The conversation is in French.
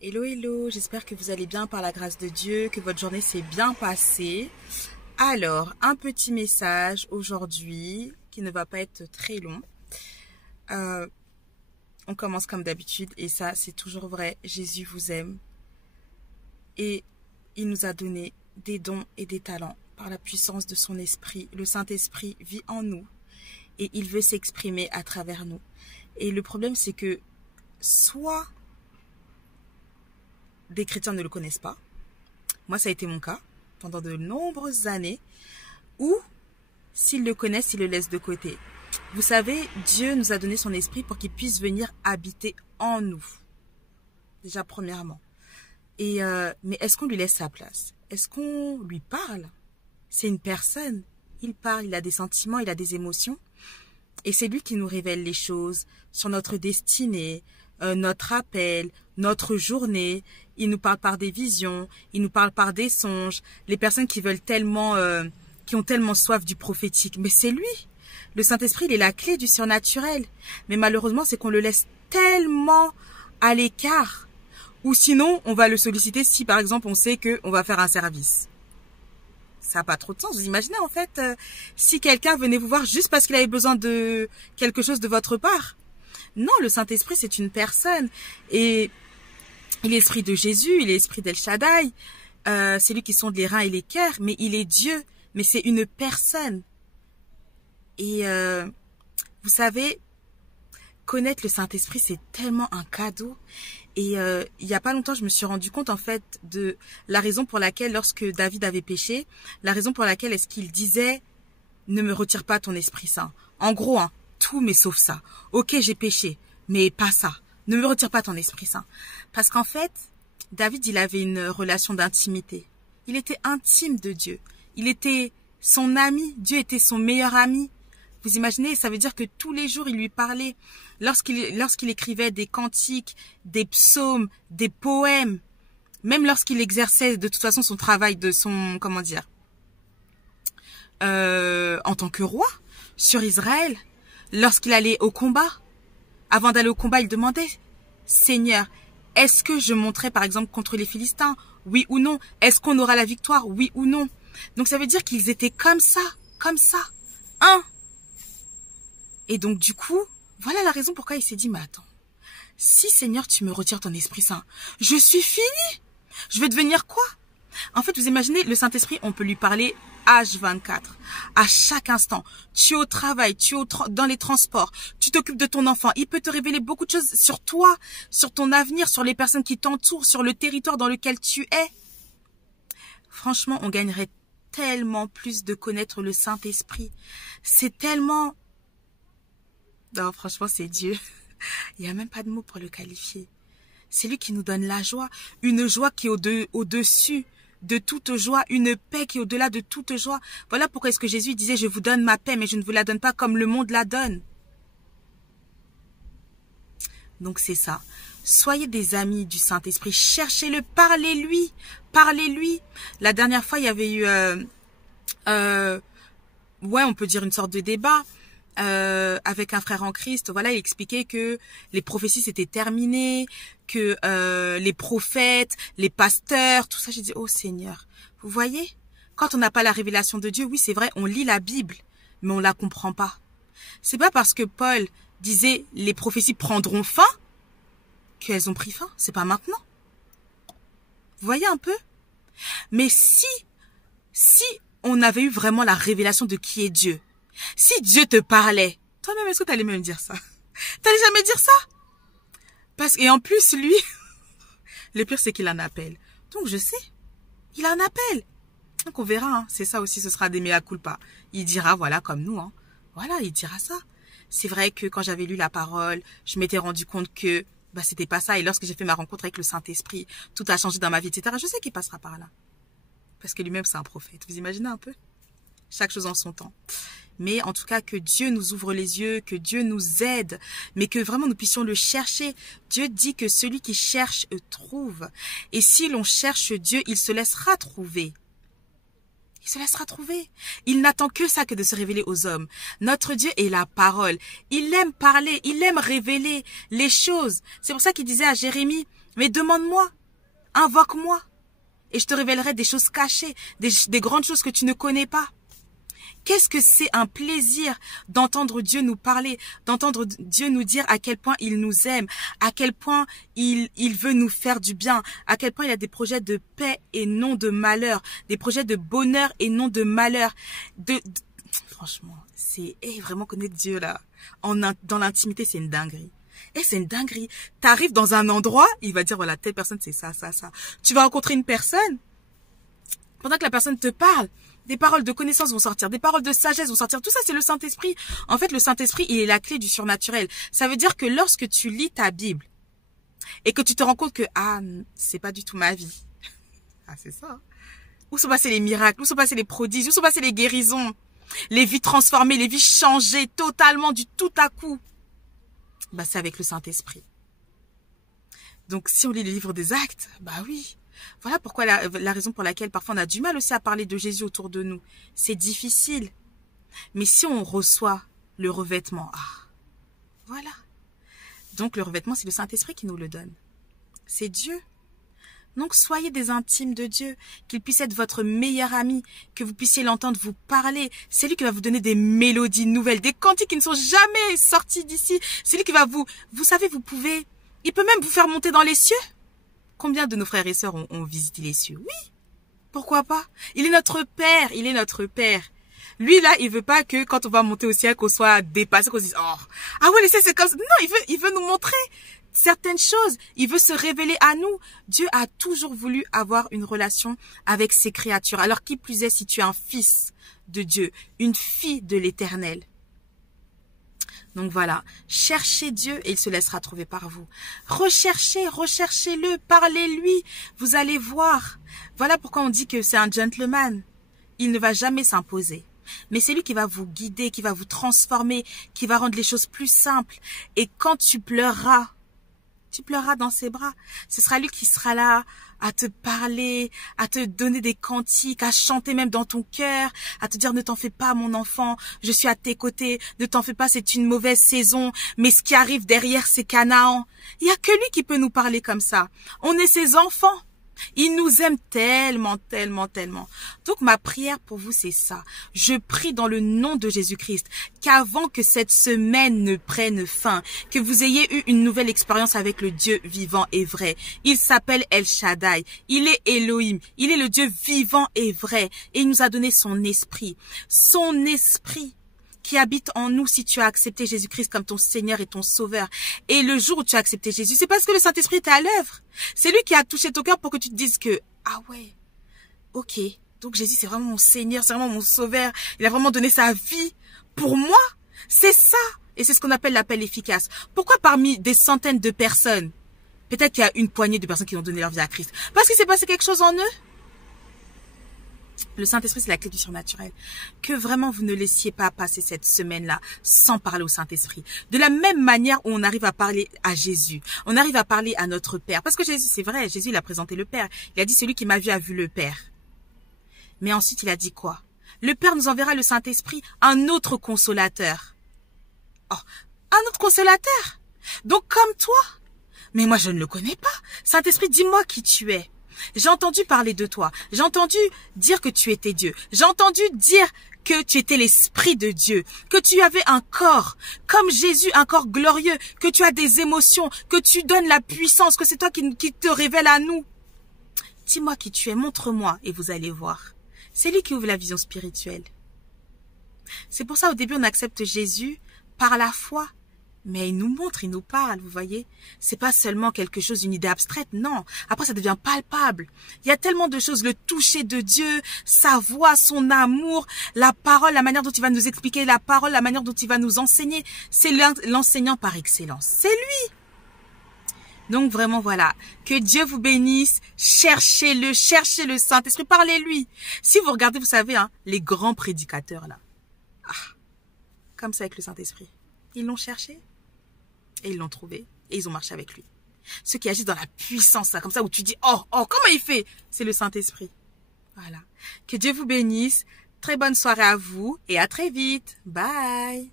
Hello, hello, j'espère que vous allez bien par la grâce de Dieu, que votre journée s'est bien passée. Alors, un petit message aujourd'hui qui ne va pas être très long. On commence comme d'habitude et ça, c'est toujours vrai. Jésus vous aime et il nous a donné des dons et des talents par la puissance de son esprit. Le Saint-Esprit vit en nous et il veut s'exprimer à travers nous. Et le problème, c'est que soit des chrétiens ne le connaissent pas. Moi, ça a été mon cas pendant de nombreuses années. Ou, s'ils le connaissent, ils le laissent de côté. Vous savez, Dieu nous a donné son esprit pour qu'il puisse venir habiter en nous. Déjà, premièrement. Mais est-ce qu'on lui laisse sa place? Est-ce qu'on lui parle? C'est une personne. Il parle, il a des sentiments, il a des émotions. Et c'est lui qui nous révèle les choses sur notre destinée, notre appel, notre journée. Il nous parle par des visions, il nous parle par des songes. Les personnes qui veulent tellement, qui ont tellement soif du prophétique, mais c'est lui. Le Saint-Esprit, il est la clé du surnaturel. Mais malheureusement, c'est qu'on le laisse tellement à l'écart. Ou sinon, on va le solliciter si, par exemple, on sait qu'on va faire un service. Ça n'a pas trop de sens. Vous imaginez, en fait, si quelqu'un venait vous voir juste parce qu'il avait besoin de quelque chose de votre part. Non, le Saint-Esprit, c'est une personne. Et il est l'esprit de Jésus, il est l'esprit d'El Shaddai. C'est lui qui sonde les reins et les cœurs, mais il est Dieu. Mais c'est une personne. Et vous savez, connaître le Saint-Esprit, c'est tellement un cadeau. Et il n'y a pas longtemps, je me suis rendu compte en fait de la raison pour laquelle, lorsque David avait péché, la raison pour laquelle est-ce qu'il disait « Ne me retire pas ton Esprit Saint ». En gros, hein, tout mais sauf ça. Ok, j'ai péché, mais pas ça. Ne me retire pas ton Esprit Saint. Parce qu'en fait, David, il avait une relation d'intimité. Il était intime de Dieu. Il était son ami. Dieu était son meilleur ami. Vous imaginez, ça veut dire que tous les jours, il lui parlait. Lorsqu'il écrivait des cantiques, des psaumes, des poèmes, même lorsqu'il exerçait de toute façon son travail de son, comment dire, en tant que roi sur Israël, lorsqu'il allait au combat, avant d'aller au combat, il demandait, Seigneur, est-ce que je monterai par exemple contre les Philistins? Oui ou non? Est-ce qu'on aura la victoire? Oui ou non? Donc ça veut dire qu'ils étaient comme ça, un. Et donc, du coup, voilà la raison pourquoi il s'est dit, mais attends, si Seigneur, tu me retires ton Esprit Saint, je suis fini. Je vais devenir quoi? En fait, vous imaginez, le Saint-Esprit, on peut lui parler H24, à chaque instant. Tu es au travail, tu es dans les transports, tu t'occupes de ton enfant. Il peut te révéler beaucoup de choses sur toi, sur ton avenir, sur les personnes qui t'entourent, sur le territoire dans lequel tu es. Franchement, on gagnerait tellement plus de connaître le Saint-Esprit. C'est tellement... Non, franchement, c'est Dieu. Il n'y a même pas de mots pour le qualifier. C'est lui qui nous donne la joie. Une joie qui est au-dessus de toute joie. Une paix qui est au-delà de toute joie. Voilà pourquoi est-ce que Jésus disait, je vous donne ma paix, mais je ne vous la donne pas comme le monde la donne. Donc c'est ça. Soyez des amis du Saint-Esprit. Cherchez-le, parlez-lui. Parlez-lui. La dernière fois, il y avait eu... ouais, on peut dire une sorte de débat. Avec un frère en Christ, voilà, il expliquait que les prophéties c'était terminé, que les prophètes, les pasteurs, tout ça. J'ai dit, oh Seigneur, vous voyez, quand on n'a pas la révélation de Dieu, oui c'est vrai, on lit la Bible, mais on la comprend pas. C'est pas parce que Paul disait les prophéties prendront fin qu'elles ont pris fin. C'est pas maintenant. Vous voyez un peu? Mais si on avait eu vraiment la révélation de qui est Dieu. Si Dieu te parlait, toi-même, est-ce que tu allais même dire ça? T'allais jamais dire ça? Et en plus, lui, le pire, c'est qu'il a un appel. Donc, je sais, il a un appel. Donc, on verra, hein. C'est ça aussi, ce sera des mea culpa. Il dira, voilà, comme nous, hein. Voilà, il dira ça. C'est vrai que quand j'avais lu la parole, je m'étais rendu compte que, c'était pas ça. Et lorsque j'ai fait ma rencontre avec le Saint-Esprit, tout a changé dans ma vie, etc. Je sais qu'il passera par là. Parce que lui-même, c'est un prophète. Vous imaginez un peu? Chaque chose en son temps. Mais en tout cas, que Dieu nous ouvre les yeux, que Dieu nous aide, mais que vraiment nous puissions le chercher. Dieu dit que celui qui cherche trouve. Et si l'on cherche Dieu, il se laissera trouver. Il se laissera trouver. Il n'attend que ça que de se révéler aux hommes. Notre Dieu est la parole. Il aime parler, il aime révéler les choses. C'est pour ça qu'il disait à Jérémie, Mais demande-moi, invoque-moi, et je te révélerai des choses cachées, des grandes choses que tu ne connais pas. Qu'est-ce que c'est un plaisir d'entendre Dieu nous parler, d'entendre Dieu nous dire à quel point il nous aime, à quel point il veut nous faire du bien, à quel point il a des projets de paix et non de malheur, des projets de bonheur et non de malheur. Franchement, c'est vraiment connaître Dieu là, dans l'intimité, c'est une dinguerie. C'est une dinguerie. T'arrives dans un endroit, il va dire voilà, telle personne c'est ça, ça, ça. Tu vas rencontrer une personne, pendant que la personne te parle, des paroles de connaissance vont sortir, des paroles de sagesse vont sortir. Tout ça, c'est le Saint-Esprit. En fait, le Saint-Esprit, il est la clé du surnaturel. Ça veut dire que lorsque tu lis ta Bible et que tu te rends compte que, c'est pas du tout ma vie. C'est ça. Où sont passés les miracles? Où sont passés les prodiges? Où sont passés les guérisons? Les vies transformées, les vies changées totalement du tout à coup. C'est avec le Saint-Esprit. Donc, si on lit le livre des Actes, oui. Voilà pourquoi la raison pour laquelle parfois on a du mal aussi à parler de Jésus autour de nous. C'est difficile. Mais si on reçoit le revêtement, voilà. Donc le revêtement, c'est le Saint-Esprit qui nous le donne. C'est Dieu. Donc soyez des intimes de Dieu, qu'il puisse être votre meilleur ami, que vous puissiez l'entendre vous parler. C'est lui qui va vous donner des mélodies nouvelles, des cantiques qui ne sont jamais sortis d'ici. C'est lui qui va vous savez, il peut même vous faire monter dans les cieux. Combien de nos frères et sœurs ont visité les cieux? Oui, pourquoi pas? Il est notre Père, il est notre Père. Lui, là, il veut pas que quand on va monter au ciel, qu'on soit dépassé, qu'on se dise, ouais, c'est comme ça. Non, il veut nous montrer certaines choses. Il veut se révéler à nous. Dieu a toujours voulu avoir une relation avec ses créatures. Alors, qui plus est si tu es un fils de Dieu, une fille de l'Éternel. Donc voilà, cherchez Dieu et il se laissera trouver par vous. Recherchez-le, parlez-lui, vous allez voir. Voilà pourquoi on dit que c'est un gentleman. Il ne va jamais s'imposer. Mais c'est lui qui va vous guider, qui va vous transformer, qui va rendre les choses plus simples. Et quand tu pleureras dans ses bras. Ce sera lui qui sera là à te parler, à te donner des cantiques, à chanter même dans ton cœur, à te dire ne t'en fais pas mon enfant, je suis à tes côtés, ne t'en fais pas, c'est une mauvaise saison, mais ce qui arrive derrière c'est Canaan. Il n'y a que lui qui peut nous parler comme ça. On est ses enfants. Il nous aime tellement, tellement, tellement. Donc ma prière pour vous, c'est ça. Je prie dans le nom de Jésus-Christ qu'avant que cette semaine ne prenne fin, que vous ayez eu une nouvelle expérience avec le Dieu vivant et vrai. Il s'appelle El Shaddai. Il est Elohim. Il est le Dieu vivant et vrai. Et il nous a donné son esprit. Son esprit qui habite en nous si tu as accepté Jésus-Christ comme ton Seigneur et ton Sauveur. Et le jour où tu as accepté Jésus, c'est parce que le Saint-Esprit était à l'œuvre. C'est lui qui a touché ton cœur pour que tu te dises que, ah ouais, ok, donc Jésus c'est vraiment mon Seigneur, c'est vraiment mon Sauveur. Il a vraiment donné sa vie pour moi. C'est ça. Et c'est ce qu'on appelle l'appel efficace. Pourquoi parmi des centaines de personnes, peut-être qu'il y a une poignée de personnes qui ont donné leur vie à Christ? Parce qu'il s'est passé quelque chose en eux. Le Saint-Esprit, c'est la clé du surnaturel. Que vraiment vous ne laissiez pas passer cette semaine-là sans parler au Saint-Esprit. De la même manière où on arrive à parler à Jésus, on arrive à parler à notre Père. Parce que Jésus, c'est vrai, Jésus, il a présenté le Père. Il a dit, celui qui m'a vu a vu le Père. Mais ensuite, il a dit quoi? Le Père nous enverra le Saint-Esprit, un autre consolateur. Oh, un autre consolateur? Donc comme toi? Mais moi, je ne le connais pas. Saint-Esprit, dis-moi qui tu es. J'ai entendu parler de toi. J'ai entendu dire que tu étais Dieu. J'ai entendu dire que tu étais l'Esprit de Dieu. Que tu avais un corps, comme Jésus, un corps glorieux. Que tu as des émotions. Que tu donnes la puissance. Que c'est toi qui te révèle à nous. Dis-moi qui tu es. Montre-moi et vous allez voir. C'est lui qui ouvre la vision spirituelle. C'est pour ça au début on accepte Jésus par la foi. Mais il nous montre, il nous parle, vous voyez. C'est pas seulement quelque chose, une idée abstraite, non. Après, ça devient palpable. Il y a tellement de choses, le toucher de Dieu, sa voix, son amour, la parole, la manière dont il va nous expliquer la parole, la manière dont il va nous enseigner. C'est l'enseignant par excellence. C'est lui. Donc vraiment, voilà. Que Dieu vous bénisse. Cherchez-le Saint-Esprit. Parlez-lui. Si vous regardez, vous savez, hein, les grands prédicateurs, là. Comme ça avec le Saint-Esprit. Ils l'ont cherché. Et ils l'ont trouvé. Et ils ont marché avec lui. Ceux qui agissent dans la puissance, là, comme ça, où tu dis, oh, comment il fait? C'est le Saint-Esprit. Voilà. Que Dieu vous bénisse. Très bonne soirée à vous. Et à très vite. Bye.